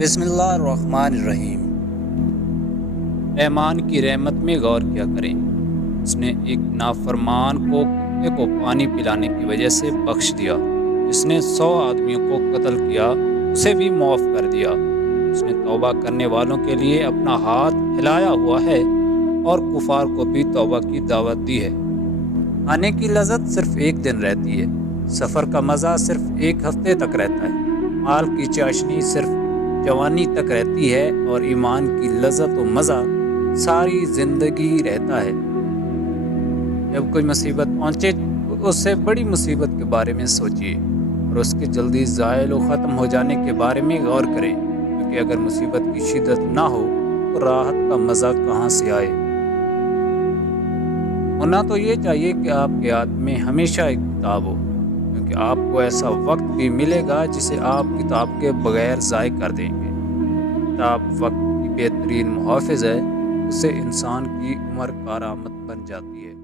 بسم اللہ الرحمن الرحیم۔ رحمان کی رحمت میں غور کیا کریں۔ اس نے ایک نافرمان کو کتے کو پانی پلانے کی وجہ سے بخش دیا۔ جس نے 100 آدمیوں کو قتل کیا اسے بھی معاف کر دیا۔ اس نے توبہ کرنے والوں کے لیے اپنا ہاتھ ہلایا ہوا ہے اور کفار کو بھی توبہ کی دعوت دی ہے۔ کھانے کی لذت صرف ایک دن رہتی ہے، سفر کا مزہ صرف ایک ہفتے تک رہتا ہے، مال کی چاشنی صرف جوانی تک رہتی ہے، اور ایمان کی لذت و مزہ ساری زندگی رہتا ہے۔ جب کوئی مصیبت پہنچے تو اس سے بڑی مصیبت کے بارے میں سوچیے اور اس کے جلدی زائل و ختم ہو جانے کے بارے میں غور کریں، کیونکہ اگر مصیبت کی شدت نہ ہو تو راحت کا مزہ کہاں سے آئے۔ ہونا تو یہ چاہیے کہ آپ کے ہاتھ میں ہمیشہ ایک کتاب ہو، کیونکہ آپ کو ایسا وقت بھی ملے گا جسے آپ کتاب کے بغیر ضائع کر دیں گے۔ کتاب وقت کی بہترین محافظ ہے، اس سے انسان کی عمر کارآمد بن جاتی ہے۔